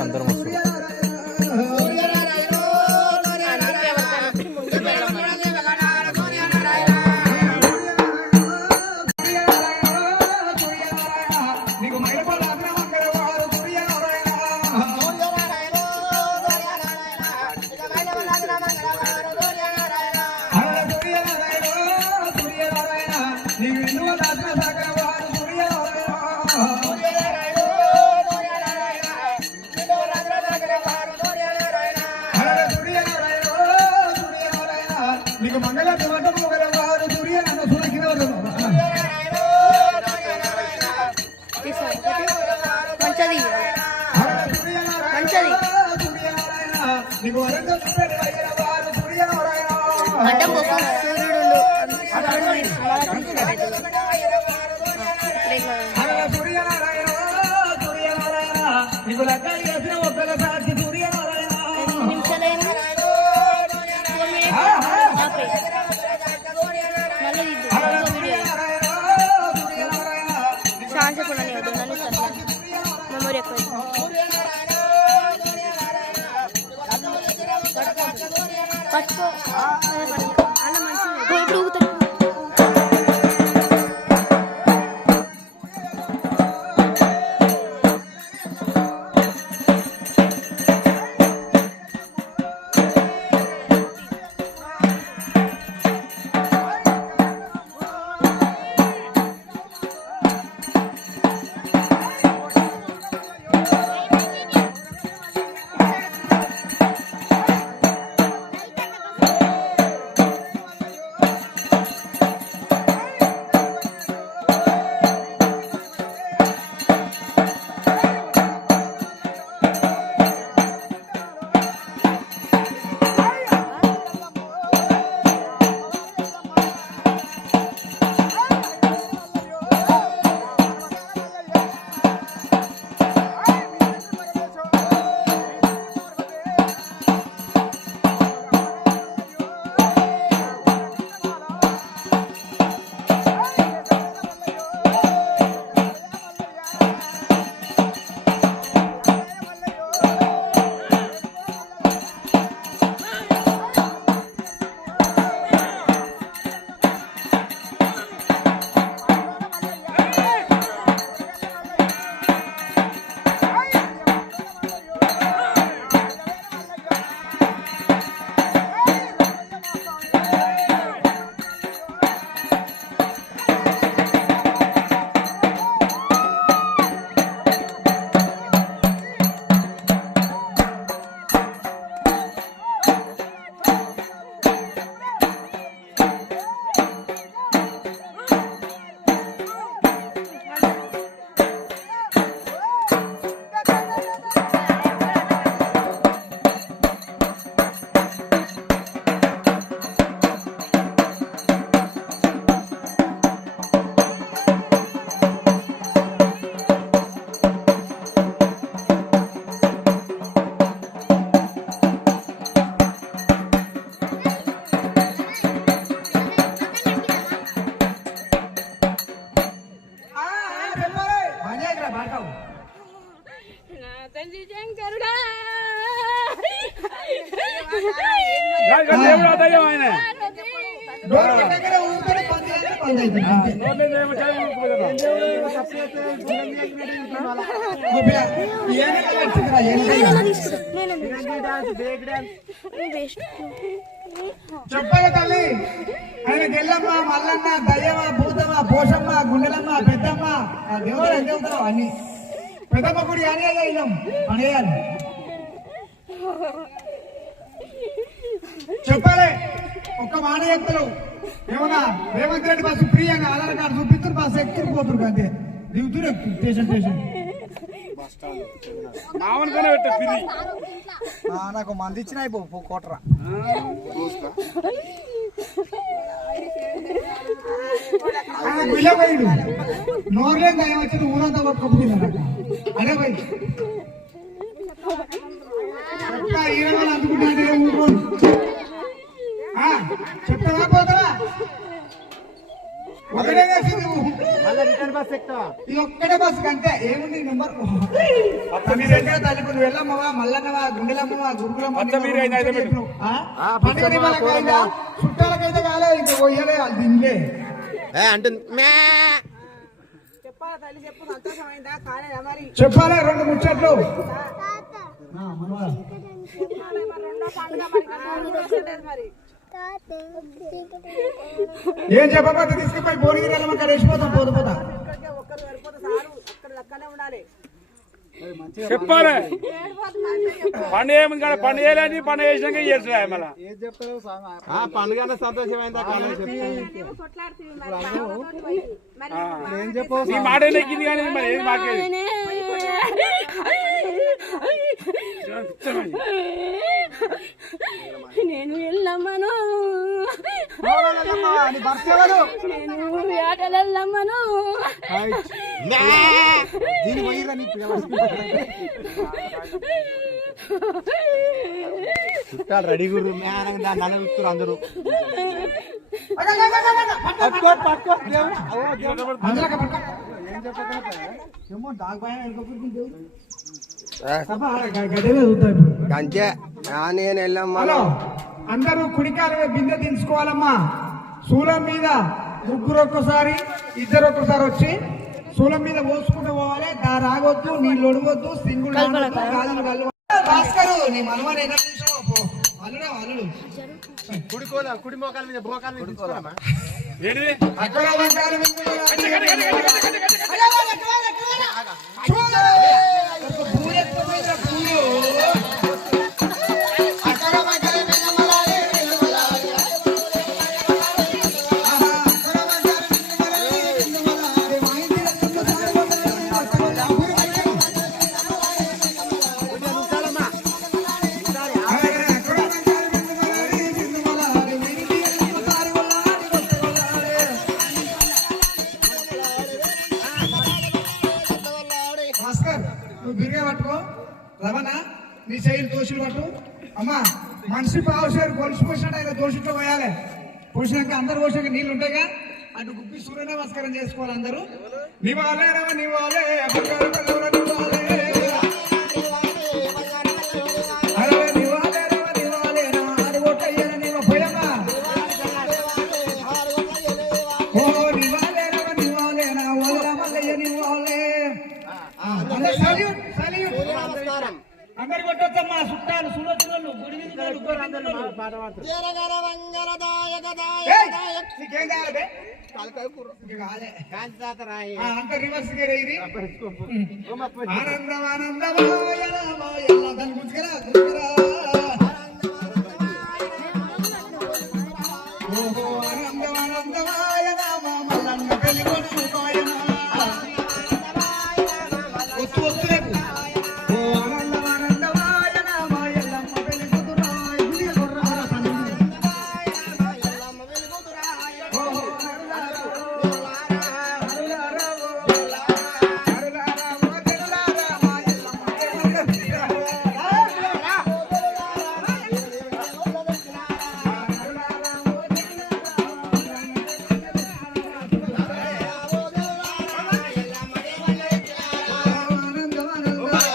అందరం వస్తుంది. తండ్రి శంకరుడా చెప్పాలి తల్లి ఆయన గెల్లమ్మ మల్లన్న దయ్యమ్మ భూతమ్మ పోషమ్మ గుండెలమ్మ పెద్దమ్మ దేవుడు ఎంత అవుతావు అన్ని పెద్దమ్మ గుడి అని వెళ్ళాం పనియాలి చెప్పాలి ఒక్క మాట ఎత్తులు ఏమన్నా రేవంత్ రెడ్డి బస్సు ఫ్రీ అని ఆధార్ కార్డు చూపిస్తారు బస్సు ఎక్కుతురు పోతురు అంతే దిగుతురు స్టేషన్ స్టేషన్ నాకు మంది ఇచ్చిన కోటరా బిల్లబోయిడు నోర్లే దయ వచ్చింది ఊరంతా కొట్టుకుంటున్నారట అదే పోయి ఈరోజు అందుకుంటే ఊరుకోడు చెప్తావా పోతావా ఒకటే ఇది ఒక్కటే బస్సు అంతే ఏముంది నెంబర్ తల్లి వెళ్ళమ్మవా మల్లన్నవా గుండెలమ్మవా గురుగులమ్మ చుట్టాలకైతే కాలేదు ఇంకా పోయలే వాళ్ళు తినలే చెప్పాలి రెండు ముచ్చట్లు ఏం చెప్పకపోతే తీసుకుపోయి భువనగిరి అక్కడ వేసిపోతాం పోతా చెప్పాలి పండుగ పండుగలేని పండుగ చేసినాక చేస్తున్నా మళ్ళా పండుగ సంతోషమైందా మాట నెక్కింది కానీ మరి ఏం మాకేది నేను వెళ్ళమ్మను నేను వేటలు వెళ్ళమ్మను చుట్టాలు రెడీ గురు నలుగురు అందరూ అందరూ కుడికాల బిందె దించుకోవాలమ్మా శూలం మీద ముగ్గురు ఒక్కసారి ఇద్దరు ఒక్కసారి వచ్చి శూలం మీద పోసుకుంటూ పోవాలి రాగొద్దు నీళ్ళు ఒడవద్దు సింగులు భాస్కరు నీ మనవని అల్లుడు అల్లుడు కుడి మోకాల మీద మోకాల మీద నీ చేతులు దోషులు పట్టు అమ్మా మనిషి పావుసారు గొలుసు పోసినట్టు ఆయన దోషుట్లో పోయాలి పోసినాక అందరు పోసినాక నీళ్ళు ఉంటాయిగా అటు గుప్పి సూర్య నమస్కారం చేసుకోవాలి అందరూ నివాలే రవ నివాలే అందరు కొట్టొచ్చమ్మా చుట్టాలు సులోచనలు అంత రివర్స్ ఇది ఆనందం ఆనందమాయ దాన్ని గుంజుకరా ఓహో ఆనందం ఆనందమాయ నామా మల్లన్న పెళ్లి కొడుకు కాయనా వస్తు వస్తులేకు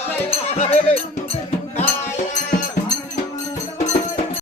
నువ్వు